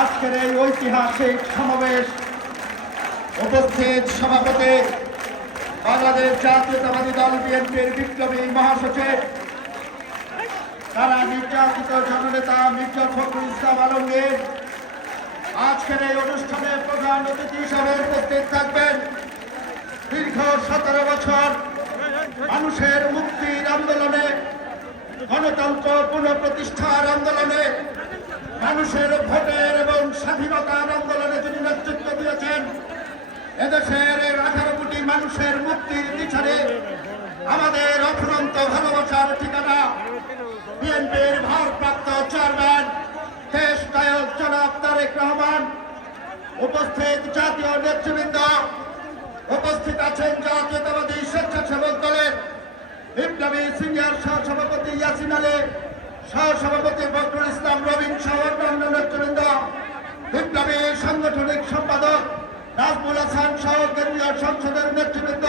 আজকের এই ঐতিহাসিক সমাবেশ উপস্থিত সভাপতি বাংলাদেশ জাতীয়তাবাদী দল বিএনপির বিপ্লবী মহাসচিব, তারা নির্যাতিত জননেতা মির্জা ফখরুল ইসলাম আলমগীর। আজকের এই অনুষ্ঠানে প্রধান অতিথি হিসাবে উপস্থিত থাকবেন দীর্ঘ সতেরো বছর মানুষের মুক্তির আন্দোলনে, গণতন্ত্র পুনঃপ্রতিষ্ঠার আন্দোলনে মানুষের ভোটের এবং স্বাধীনতার আন্দোলনে যিনি নেতৃত্ব দিয়েছেন, এদেশের আঠারো কোটি মানুষের মুক্তির পিছনে আমাদের অফুরন্ত ভালোবাসার ঠিকানা বিএনপির ভারপ্রাপ্ত চেয়ারম্যান, দেশ নায়ক জনাব তারেক রহমান। উপস্থিত জাতীয় নেতৃবৃন্দ, উপস্থিত আছেন জাতীয়তাবাদী স্বেচ্ছাসেবক দলের বিপ্লবী সিনিয়র সহসভাপতি ইয়াসিন আলী। সহসভাপতি ফখরুল ইসলাম রবীন্দ্র সহ অন্যান্য নেতৃবৃন্দ বিপ্লবী সাংগঠনিক সম্পাদক নাজমুল হাসান সহ কেন্দ্রীয় সংসদের নেতৃবৃন্দ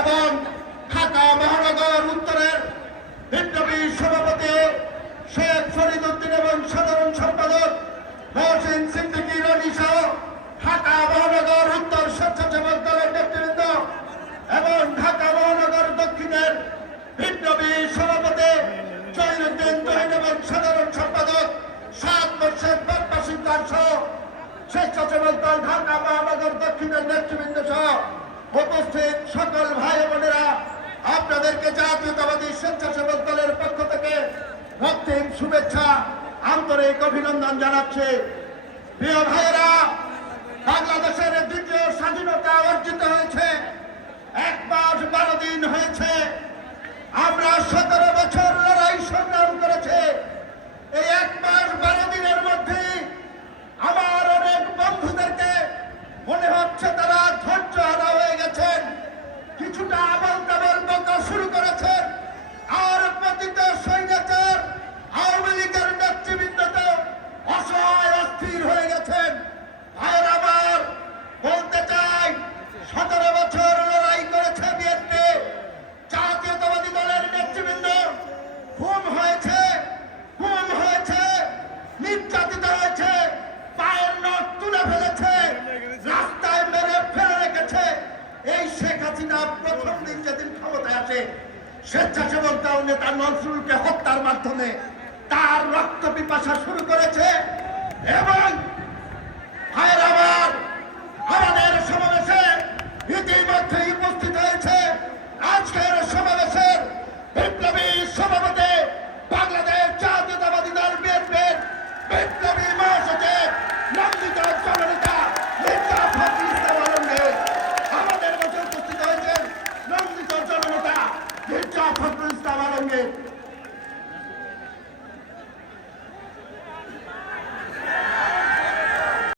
এবং ঢাকা মহানগর উত্তরের বিপ্লবী সভাপতি শেখ ফরিদ উদ্দিন এবং সাধারণ সম্পাদক মহসিন সিদ্দিকী রনি সহ ঢাকা মহানগর উত্তর স্বেচ্ছাসেবক দলের নেতৃবৃন্দ এবং ঢাকা মহানগর দক্ষিণের বিপ্লবী সভাপতি জহিরুদ্দিন তহিন এবং সাধারণ সম্পাদক সাত বর্ষের বাসিন্দার সহ স্বেচ্ছাসেবক দল ঢাকা মহানগর দক্ষিণের নেতৃবৃন্দ সহ উপস্থিত সকল ভাই বোনেরা, আপনাদেরকে জাতীয়তাবাদী স্বেচ্ছাসেবক দলের পক্ষ থেকে ভক্তিম শুভেচ্ছা, আন্তরিক অভিনন্দন জানাচ্ছে। প্রিয় ভাইয়েরা, বাংলাদেশের দ্বিতীয় স্বাধীনতা অর্জিত হয়েছে। হচ্ছে তারা ধৈর্য হারা হয়ে গেছেন। কিছুটা আবল তাবল বকা শুরু করেছেন। আর পতিত সৈন্যচার আওয়ামী লীগের নেতৃবৃন্দতে অসহায় অস্থির হয়ে গেছেন ভাইয়ের আমার বলতে চাই সতেরো বছর লড়াই করেছে বিএনপি জাতীয়তাবাদী দলের নেতৃবৃন্দ খুন হয়েছে খুন হয়েছে নির্যাতিত হয়েছে পায়ের নখ তুলে ফেলেছে রাস্তায় মেরে ফেলে রেখেছে এই শেখ হাসিনা প্রথম দিন যেদিন আসে স্বেচ্ছাসেবক দল নেতা নজরুলকে হত্যার মাধ্যমে তার রক্ত পিপাসা শুরু করেছে এবং আমাদের সমাবেশে ইতিমধ্যে উপস্থিত হয়েছে। আজকের সমাবেশের